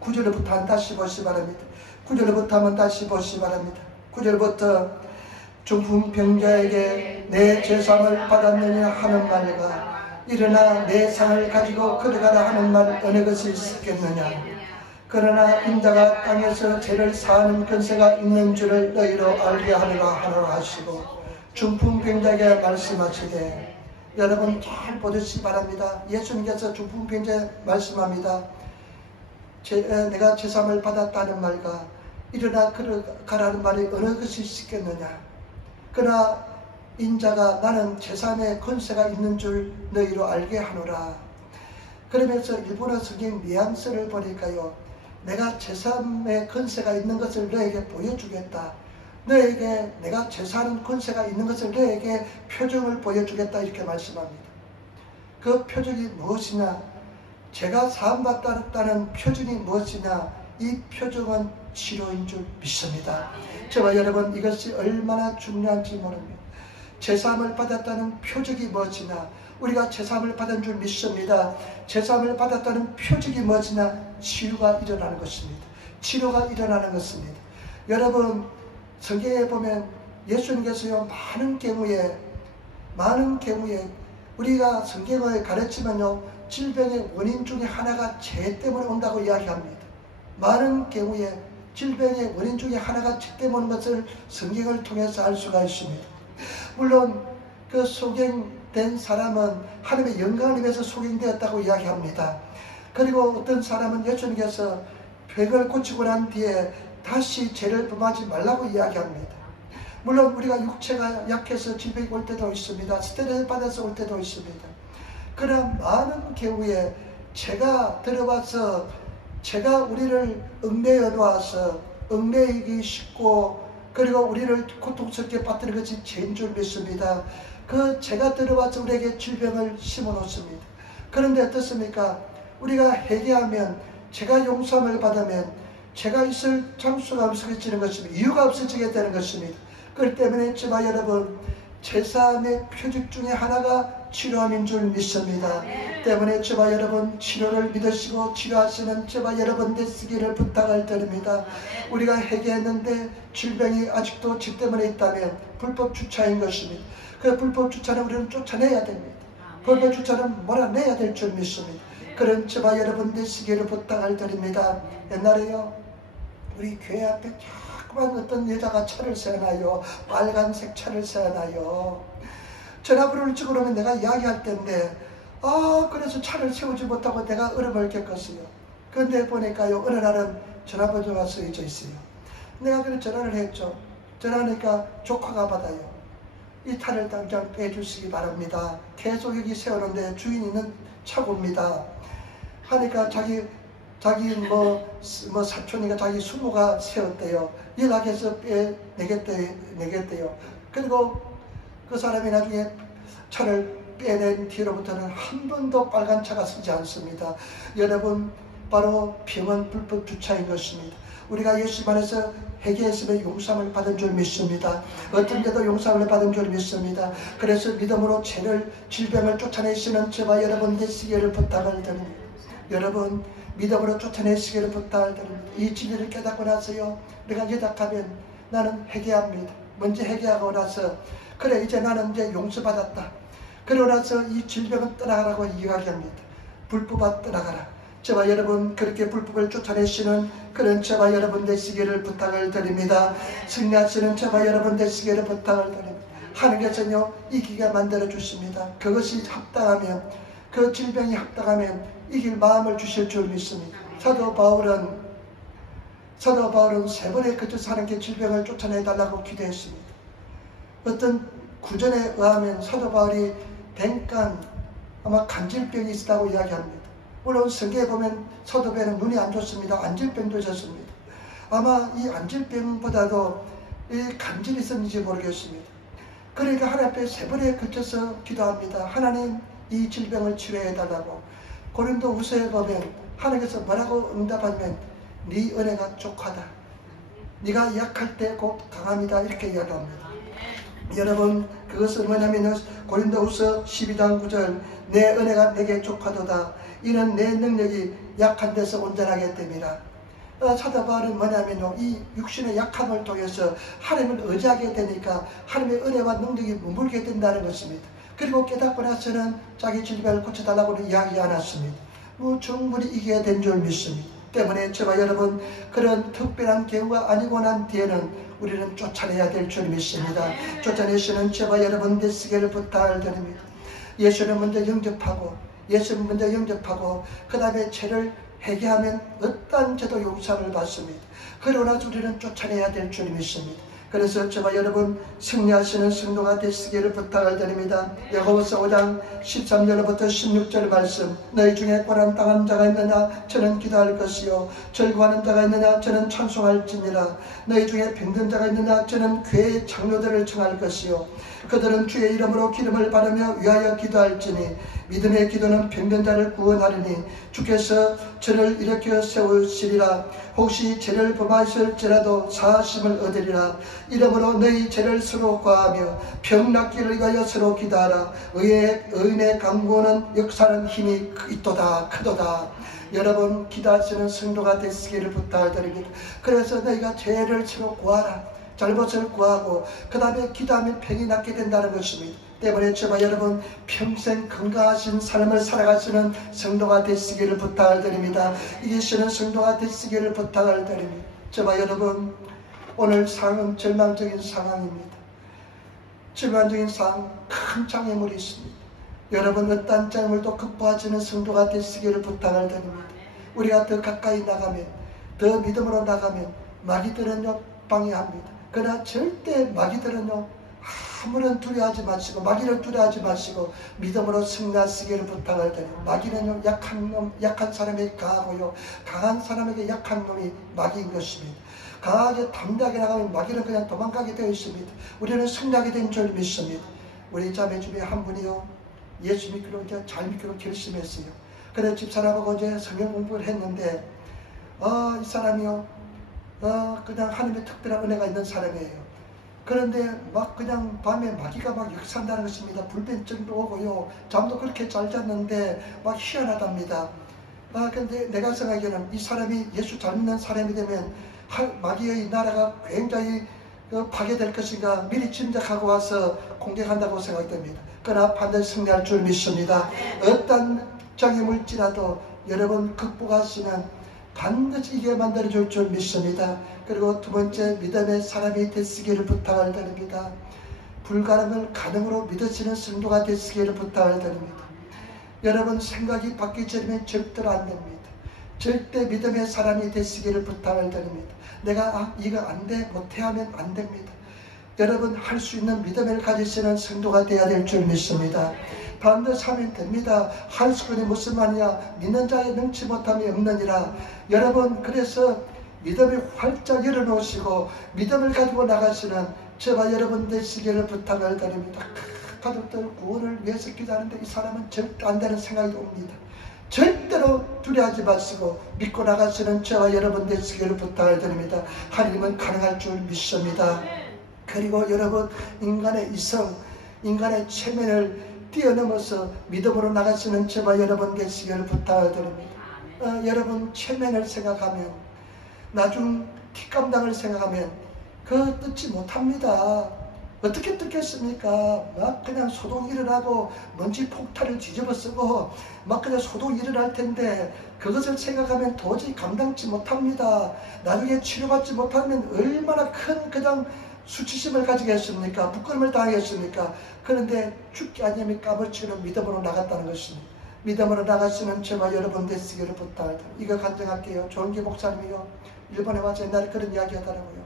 9절부터 다시 보시기 바랍니다. 9절부터 한번 다시 보시기 바랍니다. 9절부터 중풍병자에게 내 제사함을 받았느냐 하는 말과 일어나 내 상을 가지고 걸어가라 하는 말 어느 것이 있겠느냐. 그러나 인자가 땅에서 죄를 사하는 권세가 있는 줄을 너희로 알게 하노라 하시고 중풍병자에게 말씀하시되, 여러분 잘 보시기 바랍니다. 예수님께서 중풍병자에 말씀합니다. 내가 제사함을 받았다는 말과 일어나 걸어가라는 말이 어느 것이 있겠느냐. 그러나 인자가 나는 제사함의 권세가 있는 줄 너희로 알게 하노라. 그러면서 일본어 성경 뉘앙스를 보니까요, 내가 제사함의 권세가 있는 것을 너에게 보여주겠다. 너에게 내가 제사하는 권세가 있는 것을 너에게 표정을 보여주겠다. 이렇게 말씀합니다. 그 표정이 무엇이냐? 제가 사함받았다는 표정이 무엇이냐? 이 표정은 치료인 줄 믿습니다. 저와 여러분, 이것이 얼마나 중요한지 모릅니다. 제사함을 받았다는 표적이 무엇이냐? 우리가 제사함을 받은 줄 믿습니다. 제사함을 받았다는 표적이 무엇이냐? 치유가 일어나는 것입니다. 치료가 일어나는 것입니다. 여러분, 성경에 보면 예수님께서요, 많은 경우에 우리가 성경을 가르치면요, 질병의 원인 중에 하나가 죄 때문에 온다고 이야기합니다. 많은 경우에 질병의 원인 중에 하나가 죄 때문에 오는 것을 성경을 통해서 알 수가 있습니다. 물론 그 소경된 사람은 하나님의 영광을 위해서 소경되었다고 이야기합니다. 그리고 어떤 사람은 예수님께서 병을 고치고 난 뒤에 다시 죄를 범하지 말라고 이야기합니다. 물론 우리가 육체가 약해서 질병이 올 때도 있습니다. 스트레스 받아서 올 때도 있습니다. 그러나 많은 경우에 죄가 들어와서 죄가 우리를 얽매여 놓아서 얽매이기 쉽고 그리고 우리를 고통스럽게 빠뜨리는 것이 죄인 줄 믿습니다. 그 죄가 들어와서 우리에게 질병을 심어놓습니다. 그런데 어떻습니까? 우리가 회개하면 죄가 용서함을 받으면 죄가 있을 장수가 없어지는 것입니다. 이유가 없어지게 되는 것입니다. 그렇기 때문에 저와 여러분 제사함의 표적 중에 하나가 치료함인 줄 믿습니다. 때문에 저와 여러분 치료를 믿으시고 치료하시는 저와 여러분 되시기를 부탁을 드립니다. 우리가 회개했는데 질병이 아직도 집 때문에 있다면 불법 주차인 것입니다. 그 불법 주차는 우리는 쫓아내야 됩니다. 불법 주차는 몰아내야 될 줄 믿습니다. 그런 저와 여러분 되시기를 부탁을 드립니다. 옛날에요 우리 교회 앞에 자꾸만 어떤 여자가 차를 세워놔요. 빨간색 차를 세워놔요. 전화번호를 찍으려면 내가 이야기할 텐데 그래서 차를 세우지 못하고 내가 얼음을 겪었어요. 그런데 보니까요 어느 날은 전화번호가 쓰여져 있어요. 내가 그래서 전화를 했죠. 전화하니까 조카가 받아요. 이 차를 당장 빼주시기 바랍니다. 계속 여기 세우는데 주인 있는 차고입니다. 하니까 자기 사촌이가 자기 숙모가 세웠대요. 연락해서 빼내겠대요. 그리고 그 사람이 나중에 차를 빼낸 뒤로부터는 한 번도 빨간 차가 쓰지 않습니다. 여러분 바로 병은 불법 주차인 것입니다. 우리가 예수 안에서 회개했으면 용서함을 받은 줄 믿습니다. 어떤 데도 용서함을 받은 줄 믿습니다. 그래서 믿음으로 질병을 쫓아내시는 저와 여러분 되시기를 부탁을 드립니다. 여러분 믿음으로 쫓아내시기를 부탁을 드립니다. 이 진리를 깨닫고 나서요 내가 예닥하면 나는 회개합니다. 먼저 회개하고 나서 그래 이제 나는 이제 용서받았다. 그러고 나서 이 질병은 떠나가라고 이야기합니다. 불법아 떠나가라. 저와 여러분 그렇게 불법을 쫓아내시는 그런 저와 여러분 되시기를 부탁을 드립니다. 승리하시는 저와 여러분 되시기를 부탁을 드립니다. 하나님께서요 이기게 만들어 주십니다. 그것이 합당하면 그 질병이 합당하면 이길 마음을 주실 줄 믿습니다. 사도 바울은 3번에 그쳐서 하나님께 질병을 쫓아내달라고 기도했습니다. 어떤 구전에 의하면 사도 바울이 뱅간 아마 간질병이 있다고 이야기합니다. 물론 성경에 보면 사도 바울은 눈이 안 좋습니다. 안질병도 있었습니다. 아마 이 안질병보다도 이 간질이 있었는지 모르겠습니다. 그러니까 하나님 앞에 3번에 그쳐서 기도합니다. 하나님 이 질병을 치료해달라고. 고린도후서에 보면 하나님께서 뭐라고 응답하면 네 은혜가 족하다. 네가 약할 때 곧 강합니다. 이렇게 이야기합니다. 여러분 그것은 뭐냐면 고린도후서 12장 9절 내 은혜가 내게 족하도다. 이는 내 능력이 약한 데서 온전하게 됨이라. 사도 바울은 뭐냐면요 이 육신의 약함을 통해서 하나님을 의지하게 되니까 하나님의 은혜와 능력이 머물게 된다는 것입니다. 그리고 깨닫고 나서는 자기 질병을 고쳐달라고는 이야기 않았습니다. 충분히 이기게 된 줄 믿습니다. 때문에 저와 여러분 그런 특별한 경우가 아니고 난 뒤에는 우리는 쫓아내야 될 줄 믿습니다. 쫓아내시는 저와 여러분 되시기를 부탁을 드립니다. 예수를 먼저 영접하고 그 다음에 죄를 회개하면 어떠한 죄도 용서를 받습니다. 그러고 나서 우리는 쫓아내야 될 줄 믿습니다. 그래서 저와 여러분 승리하시는 성도가 되시기를 부탁을 드립니다. 야고보서 5장 13절부터 16절 말씀 너희 중에 고난당한 자가 있느냐 저는 기도할 것이요 절구하는 자가 있느냐 저는 찬송할지니라. 너희 중에 병든 자가 있느냐 저는 교회의 장로들을 청할 것이요 그들은 주의 이름으로 기름을 바르며 위하여 기도할지니 믿음의 기도는 병든 자를 구원하리니 주께서 저를 일으켜 세우시리라. 혹시 죄를 범하였을지라도 사하심을 얻으리라. 이러므로 너희 죄를 서로 구하며 병 낫기를 위하여 서로 기도하라. 의인의 강구하는 역사는 힘이 있도다 크도다. 여러분 기도하시는 성도가 되시기를 부탁드립니다. 그래서 너희가 죄를 서로 구하라. 잘못을 구하고 그 다음에 기도하면 병이 낫게 된다는 것입니다. 때문에 저와 여러분 평생 건강하신 삶을 살아가시는 성도가 되시기를 부탁을 드립니다. 이기시는 성도가 되시기를 부탁을 드립니다. 저와 여러분 오늘 상황은 절망적인 상황입니다. 절망적인 상황, 큰 장애물이 있습니다. 여러분 어떤 장애물도 극복하시는 성도가 되시기를 부탁을 드립니다. 우리가 더 가까이 나가면 더 믿음으로 나가면 마귀들은요 방해합니다. 그러나 절대 마귀들은요 아무런 두려워하지 마시고 마귀를 두려워하지 마시고 믿음으로 승리하시기를 부탁을 드립니다. 마귀는 약한 사람에게 강하고요, 강한 사람에게 약한 놈이 마귀인 것입니다. 강하게 담대하게 나가면 마귀는 그냥 도망가게 되어 있습니다. 우리는 승리하게 된 줄 믿습니다. 우리 자매 중에 한 분이요, 예수 믿기로 이제 잘 믿기로 결심했어요. 그래서 집사람하고 이제 성경 공부를 했는데 이 사람이요 그냥 하나님의 특별한 은혜가 있는 사람이에요. 그런데 막 그냥 밤에 마귀가 막 역사한다는 것입니다. 불면증도 오고요, 잠도 그렇게 잘 잤는데 막 희한하답니다. 근데 내가 생각하기에는 이 사람이 예수 잘 믿는 사람이 되면 마귀의 나라가 굉장히 파괴될 것인가 미리 짐작하고 와서 공격한다고 생각됩니다. 그러나 반드시 승리할 줄 믿습니다. 어떤 적이 물지라도 여러분 극복하시면 반드시 이게 만들어줄 줄 믿습니다. 그리고 두 번째, 믿음의 사람이 되시기를 부탁을 드립니다. 불가능을 가능으로 믿으시는 성도가 되시기를 부탁을 드립니다. 여러분 생각이 바뀌기 전이면 절대로 안 됩니다. 절대 믿음의 사람이 되시기를 부탁을 드립니다. 내가 이거 안 돼, 못해 하면 안 됩니다. 여러분 할 수 있는 믿음을 가지시는 성도가 되어야 될 줄 믿습니다. 반드시 하면 됩니다. 할 수 있는 무슨 말이냐, 믿는 자에 능치 못함이 없느니라. 여러분 그래서 믿음을 활짝 열어놓으시고 믿음을 가지고 나가시는 저와 여러분 되시기를 부탁을 드립니다. 가족들 구원을 위해서 기도하는데 이 사람은 절대 안 되는 생각이 옵니다. 절대로 두려워하지 마시고 믿고 나가시는 저와 여러분 되시기를 부탁을 드립니다. 하나님은 가능할 줄 믿습니다. 그리고 여러분 인간의 이성, 인간의 체면을 뛰어넘어서 믿음으로 나가시는 저와 여러분 되시기를 부탁을 드립니다. 여러분 체면을 생각하면, 나중 뒷감당을 생각하면 그거 뜯지 못합니다. 어떻게 뜯겠습니까? 막 그냥 소동 일어나고 먼지 폭탄을 뒤집어 쓰고 막 그냥 소동 일어날 텐데 그것을 생각하면 도저히 감당치 못합니다. 나중에 치료받지 못하면 얼마나 큰 그냥 수치심을 가지겠습니까? 부끄러움을 당하겠습니까? 그런데 죽기 아니면 까무치는 믿음으로 나갔다는 것입니다. 믿음으로 나가시는 저와 여러분 되시기를 부탁합니다. 이거 간증할게요. 조은기 목사님이요, 일본에 와서 옛날에 그런 이야기 하더라고요.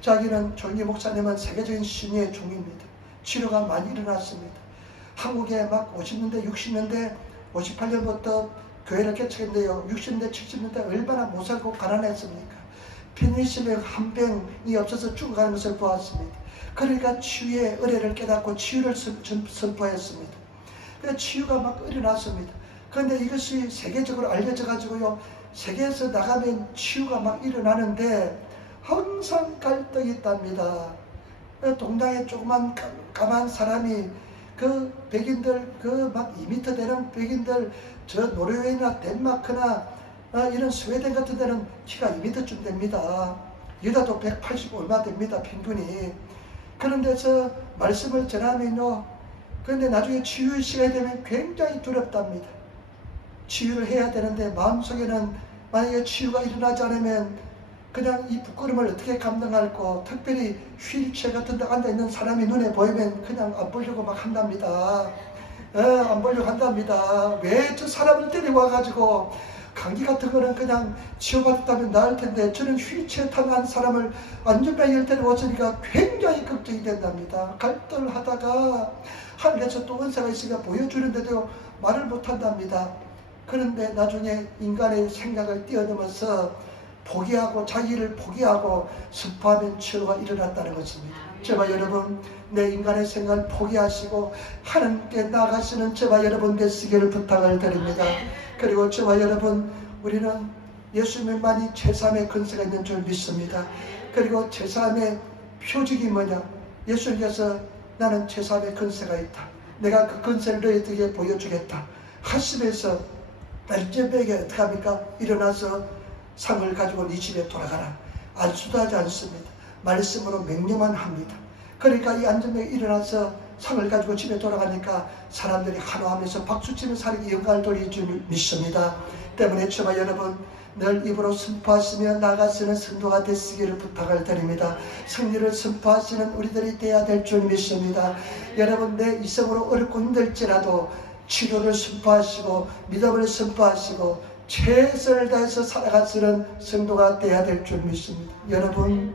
자기는 조은기 목사님은 세계적인 신의 종입니다. 치료가 많이 일어났습니다. 한국에 막 50년대, 60년대, 58년부터 교회를 개척했는데요. 60년대, 70년대 얼마나 못 살고 가난했습니까? 페니실린 한 병이 없어서 죽어가는 것을 보았습니다. 그러니까 치유의 의뢰를 깨닫고 치유를 선포했습니다. 그래서 치유가 막 일어났습니다. 그런데 이것이 세계적으로 알려져 가지고요, 세계에서 나가면 치유가 막 일어나는데 항상 갈등이 있답니다. 동당에 조그만 까만 사람이 그 백인들, 그 막 2m 되는 백인들, 저 노르웨이나 덴마크나 이런 스웨덴 같은 데는 키가 2m쯤 됩니다. 여자도 180 얼마 됩니다, 평균이. 그런데 저 말씀을 전하면요, 그런데 나중에 치유의 시간이 되면 굉장히 두렵답니다. 치유를 해야 되는데 마음속에는 만약에 치유가 일어나지 않으면 그냥 이 부끄러움을 어떻게 감당할까, 특별히 휠체어 같은 데 앉아있는 사람이 눈에 보이면 그냥 안 보려고 막 한답니다. 안 보려고 한답니다. 왜 저 사람을 데리고 와가지고, 감기 같은 거는 그냥 치료받았다면 나을 텐데 저는 휠체어 타고 간 사람을 안전벨트를 데리고 왔으니까 굉장히 걱정이 된답니다. 갈등을 하다가 하늘에서 또 은사가 있으니까 보여주는데도 말을 못한답니다. 그런데 나중에 인간의 생각을 뛰어넘어서 포기하고, 자기를 포기하고 습하면 치료가 일어났다는 것입니다. 저와 여러분, 내 인간의 생각을 포기하시고 하나님께 나아가시는 저와 여러분 되시기를 부탁을 드립니다. 그리고 저와 여러분, 우리는 예수님만이 제3의 근세가 있는 줄 믿습니다. 그리고 제3의 표직이 뭐냐? 예수님께서 나는 제3의 근세가 있다, 내가 그 근세를 너희들에게 보여주겠다 하시면서 안전벨에게 어떻게 합니까? 일어나서 상을 가지고 네 집에 돌아가라. 안수도 않습니다. 말씀으로 명령만 합니다. 그러니까 이 안전벨에 일어나서 상을 가지고 집에 돌아가니까 사람들이 환호하면서 박수치며 사리기 영광을 돌릴 줄 믿습니다. 때문에 저와 여러분, 늘 입으로 선포하시며 나아가시는 성도가 되시기를 부탁을 드립니다. 승리를 선포하시는 우리들이 되어야 될 줄 믿습니다. 여러분, 내 이성으로 어렵고 힘들지라도 치료를 선포하시고 믿음을 선포하시고 최선을 다해서 살아가시는 성도가 되어야 될 줄 믿습니다. 여러분,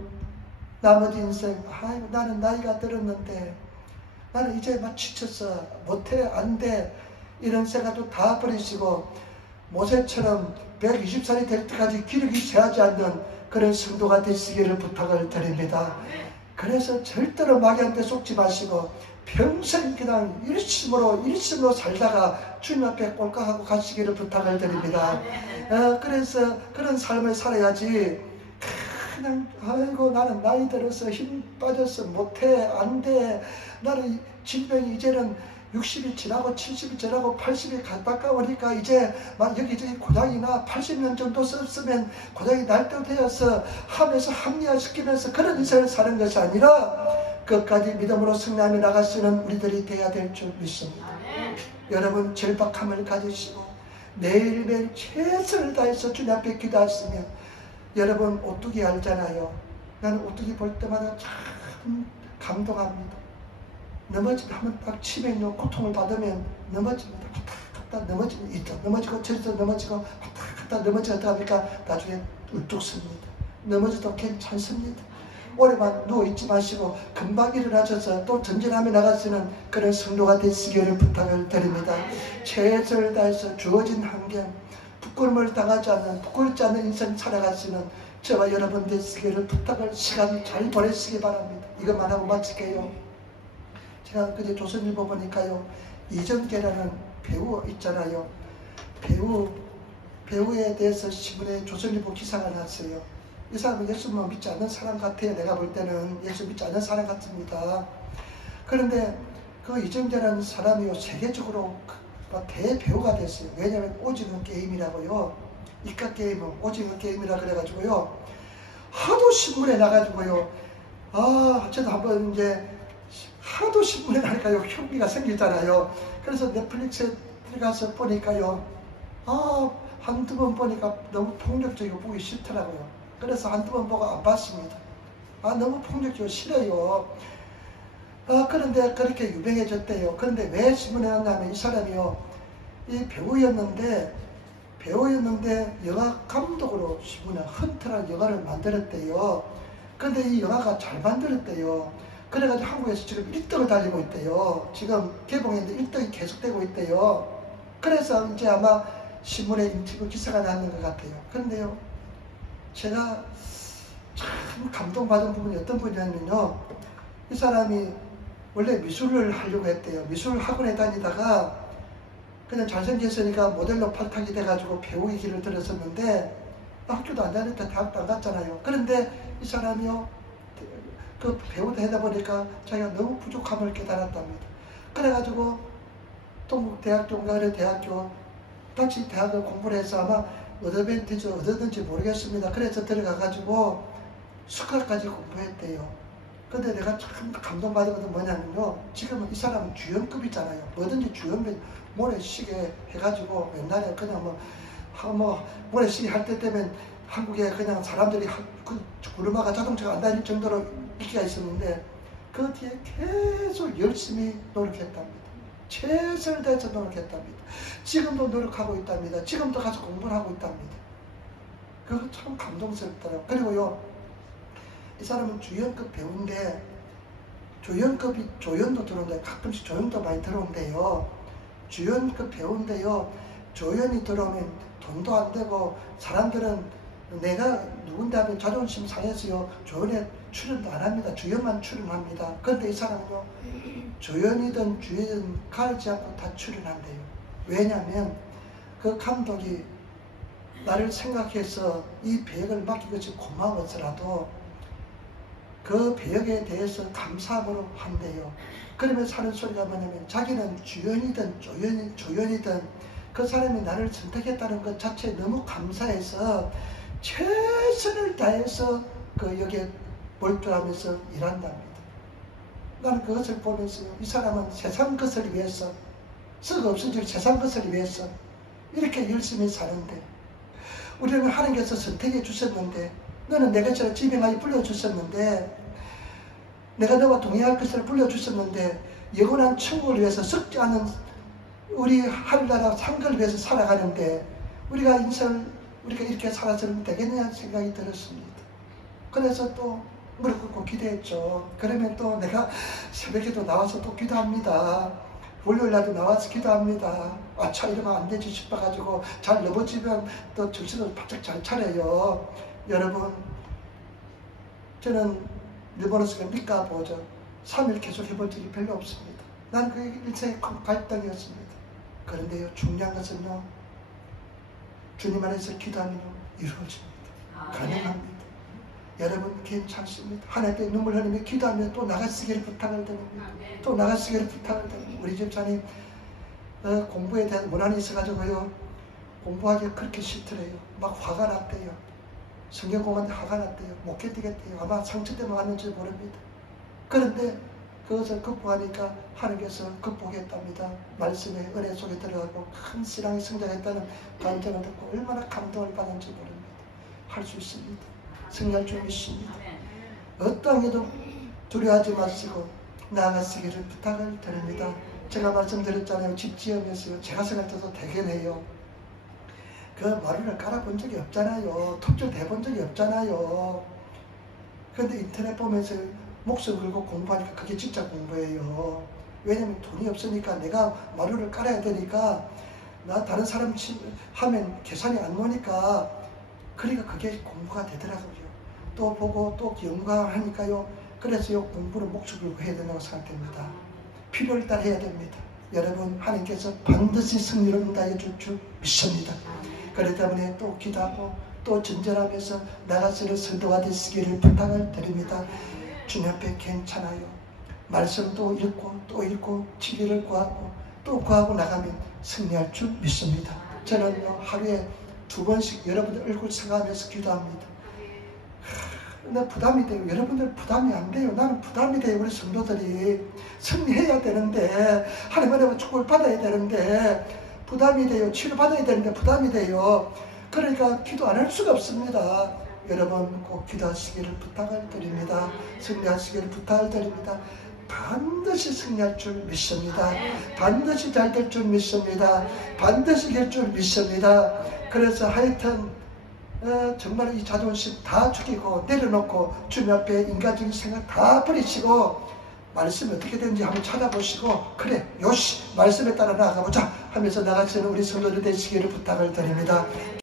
나머지 인생, 아이고 나는 나이가 들었는데 나는 이제 막 지쳤어, 못해, 안 돼, 이런 생각도 다 버리시고 모세처럼 120살이 될 때까지 기력이 쇠하지 않는 그런 성도가 되시기를 부탁을 드립니다. 그래서 절대로 마귀한테 속지 마시고 평생 그냥 일심으로 살다가 주님 앞에 꼴깍하고 가시기를 부탁을 드립니다. 그래서 그런 삶을 살아야지 그냥 아이고 나는 나이 들어서 힘 빠져서 못해, 안 돼, 나는 질병이 이제는 60이 지나고 70이 지나고 80이 가까우니까 이제 막 여기저기 고장이나 80년 정도 썼으면 고장이 날 때 되어서 하면서 합리화시키면서 그런 인생을 사는 것이 아니라 끝까지 믿음으로 승리하며 나갈 수 있는 우리들이 되어야 될 줄 믿습니다. 여러분 절박함을 가지시고 매일매일 최선을 다해서 주님 앞에 기도하시며, 여러분 오뚜기 알잖아요. 나는 오뚜기 볼 때마다 참 감동합니다. 넘어지면 한번 딱 치매 있는 고통을 받으면 넘어집니다. 갔다 넘어지면 있죠. 넘어지고 저리도 넘어지고 갔다 넘어지고 하니까 나중에 울뚝 섭니다. 넘어져도 괜찮습니다. 오래만 누워있지 마시고 금방 일어나셔서 또 전진하며 나가시는 그런 성도가 되시기를 부탁을 드립니다. 최선을 다해서 주어진 환경, 부끄러움을 당하지 않는, 부끄럽지 않는 인생 살아가시는 저와 여러분 되시기를 부탁을, 시간 잘 보내시기 바랍니다. 이것만 하고 마칠게요. 제가 그제 조선일보 보니까요, 이정계라는 배우 있잖아요. 배우에 대해서 신문에 조선일보 기사가 났어요. 이 사람은 예수님을 믿지 않는 사람 같아요. 내가 볼 때는 예수 믿지 않는 사람 같습니다. 그런데 그 이정재라는 사람이요, 세계적으로 대배우가 됐어요. 왜냐하면 오징어 게임이라고요, 이깟 게임은 오징어 게임이라 그래가지고요, 하도 신문에 나가지고요, 저도 한번 이제 하도 신문에 나니까요 흥미가 생기잖아요. 그래서 넷플릭스에 들어가서 보니까요, 한두 번 보니까 너무 폭력적이고 보기 싫더라고요. 그래서 한두 번 보고 안 봤습니다. 너무 폭력적이고 싫어요. 그런데 그렇게 유명해졌대요. 그런데 왜 신문에 났냐면 이 사람이요, 이 배우였는데 영화 감독으로 신문에 헌터라는 영화를 만들었대요. 그런데 이 영화가 잘 만들었대요. 그래가지고 한국에서 지금 1등을 달리고 있대요. 지금 개봉했는데 1등이 계속되고 있대요. 그래서 이제 아마 신문에 인터뷰 기사가 나는 것 같아요. 그런데요, 제가 참 감동받은 부분이 어떤 분이냐면요, 이 사람이 원래 미술을 하려고 했대요. 미술 학원에 다니다가 그냥 잘생겼으니까 모델로 팔탁이 돼가지고 배우의 길을 들었었는데, 학교도 안 다녔다, 대학도 안 갔잖아요. 그런데 이 사람이요, 그 배우도 하다 보니까 자기가 너무 부족함을 깨달았답니다. 그래가지고 동국대학교인가 그래 대학교 다시 대학을 공부를 해서 아마 어드밴티지 얻었는지 모르겠습니다. 그래서 들어가가지고 수학까지 공부했대요. 근데 내가 참 감동받은 것은 뭐냐면요, 지금은 이 사람은 주연급이잖아요. 뭐든지 주연급 모래시계 해가지고 옛날에 그냥 뭐 모래시계 할 때 되면 한국에 그냥 사람들이 구르마가 자동차가 안 다닐 정도로 인기가 있었는데, 그 뒤에 계속 열심히 노력했답니다. 최선을 다해서 노력했답니다. 지금도 노력하고 있답니다. 지금도 가서 공부를 하고 있답니다. 그거 참 감동스럽더라고요. 그리고요, 이 사람은 주연급 배우인데, 조연도 들어온대요. 가끔씩 조연도 많이 들어온대요. 주연급 배우인데요, 조연이 들어오면 돈도 안 되고 사람들은 내가 누군데 하면 자존심 상해서요, 조연에 출연도 안 합니다. 주연만 출연합니다. 그런데 이 사람은요, 조연이든 주연이든 가리지 않고 다 출연한대요. 왜냐하면 그 감독이 나를 생각해서 이 배역을 맡긴 것이 고마워서라도 그 배역에 대해서 감사함으로 한대요. 그러면서 하는 소리가 뭐냐면, 자기는 주연이든 조연이든 그 사람이 나를 선택했다는 것 자체에 너무 감사해서 최선을 다해서 여기에 몰두하면서 일한답니다. 나는 그것을 보면서 이 사람은 세상 것을 위해서, 썩 없어질 세상 것을 위해서 이렇게 열심히 사는데, 우리는 하나님께서 선택해 주셨는데, 너는 내 것을 지명하여 불러주셨는데, 내가 너와 동행할 것을 불러주셨는데, 영원한 천국을 위해서 썩지 않은 우리 하늘나라 상을 위해서 살아가는데 우리가 인생을 이렇게 살아서는 되겠냐는 생각이 들었습니다. 그래서 또 무릎 꿇고 기도했죠. 그러면 또 내가 새벽에도 나와서 또 기도합니다. 월요일날도 나와서 기도합니다. 아차 이러면 안 되지 싶어가지고 잘 넘어지면 또 정신을 바짝 잘 차려요. 여러분, 저는 일본어서 믿가 보죠. 3일 계속 해본 적이 별로 없습니다. 나는 그게 일생의 큰 갈등이었습니다. 그런데요, 중요한 것은요, 주님 안에서 기도하면 이루어집니다. 가능합니다. 여러분 괜찮습니다. 하나님께 눈물 흘리며 기도하며 또 나가시기를 부탁을 드립니다. 또 나가시기를 부탁을 드립니다. 우리 집사님 공부에 대한 원한이 있어가지고요, 공부하기 그렇게 싫더래요. 막 화가 났대요. 성경 공부하는데 화가 났대요. 못 견디겠대요. 아마 상처 때문에 왔는지 모릅니다. 그런데 그것을 극복하니까 하나님께서 극복했답니다. 말씀의 은혜 속에 들어가고 큰 신앙이 성장했다는 간증을 듣고 얼마나 감동을 받은지 모릅니다. 할 수 있습니다. 승리할 줄 믿습니다. 어떠한 게도 두려워하지 마시고 나아가시기를 부탁을 드립니다. 제가 말씀드렸잖아요. 집 지으면서요, 제가 생각해도 대견해요. 그 마루를 깔아본 적이 없잖아요. 톱질 대본 적이 없잖아요. 그런데 인터넷 보면서 목숨 걸고 공부하니까 그게 진짜 공부예요. 왜냐면 돈이 없으니까 내가 마루를 깔아야 되니까, 나 다른 사람 하면 계산이 안 오니까, 그러니까 그게 공부가 되더라고요. 또 보고 또 연구하니까요. 그래서요, 공부를 목숨 걸고 해야 된다고 생각됩니다. 필요를 따라 해야 됩니다. 여러분, 하나님께서 반드시 승리를 인도해 줄 줄 믿습니다. 그렇기 때문에 또 기도하고 또 전전하면서 나가시는 성도가 되시기를 부탁을 드립니다. 주님 앞에 괜찮아요. 말씀도 읽고 또 읽고 진리를 구하고 또 구하고 나가면 승리할 줄 믿습니다. 저는요, 하루에 2번씩 여러분들 얼굴 생각하면서 기도합니다. 나 부담이 돼요. 여러분들 부담이 안 돼요. 나는 부담이 돼요. 우리 성도들이 승리해야 되는데, 하나님의 축복을 받아야 되는데 부담이 돼요. 치료받아야 되는데 부담이 돼요. 그러니까 기도 안 할 수가 없습니다. 여러분 꼭 기도하시기를 부탁을 드립니다. 승리하시기를 부탁을 드립니다. 반드시 승리할 줄 믿습니다. 반드시 잘 될 줄 믿습니다. 반드시 될 줄 믿습니다. 그래서 하여튼 정말 이 자존심 다 죽이고 내려놓고 주님 앞에 인간적인 생각 다 버리시고 말씀이 어떻게 되는지 한번 찾아보시고, 그래 요시 말씀에 따라 나아가보자 하면서 나가시는 우리 성도들 되시기를 부탁을 드립니다.